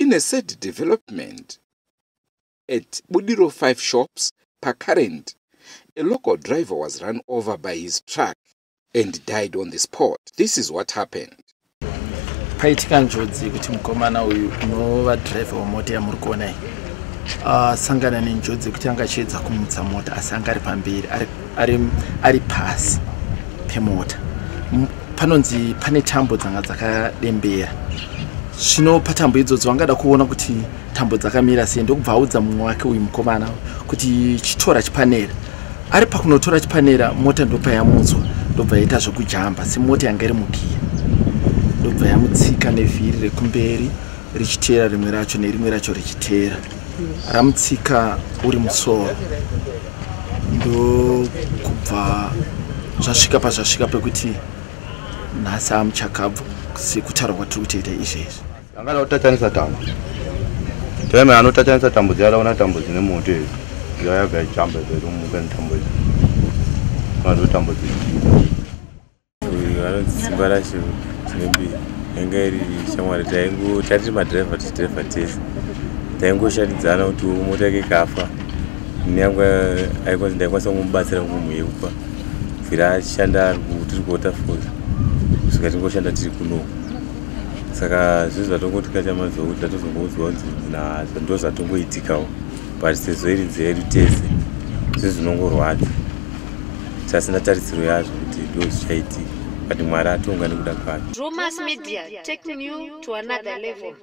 In a sad development, at Budiriro 5 shops per current, a local driver was run over by his truck and died on the spot. This is what happened. Paitika njodzi kuti mukomana uyu unova driver wemota yamuri sangana nenjodzi kuti anga chiedza kumutsa mota asi anga ari pamberi ari pasi pemota. Panonzi pane tambo dzanga dzakadembera. Zvino patambo idzodzo vangada kuona kuti tambo dzakamira sei, ndokubva audza mumwe wake uyu mukomana kuti chitora chipanera. Ari pakunotora chipanera mota ndopa yamutswa ndobva yaita zvokujamba semota yanga iri mugiya. Ndobva yamutsika nevhiri rekumberi richiteera rimwe racho nerimwe racho richiteera. Ramutsika uri musoro. Ndokubva zvasvika pekuti nhasi amuchakabva sekutaura kwatiri kutoita izvezvi. Angada kutachanisa tambo. Teme anotachanisa tambo dzaraona tambo dzine moto idzi. Yabva ichamba zvemuka tambo idzi. Vanhu tambo idzi. Simba racho chinembi yanga iri shamwari tati madhiraivha tichidhiraivha tese taingoshanidzana kuti mota yake ikafa nyangwe aikwanzi ndaikwanisa kumubatsira kumuyeupa bvira achishanda tiri kuwaterford kusvika tingoshanda tiri kuno. Saka zvinhu zvatongoti kachamazokuti tatozongoudzwa kunzi ndo zvatongoitikawo but sezvo iri nzira yedu tese zvinhu zvinongorwadza tasina tarisiro yazvo kuti ndo zvichaitika. But Mwari atonga nekuda kwake. Mass Media, taking you to another level.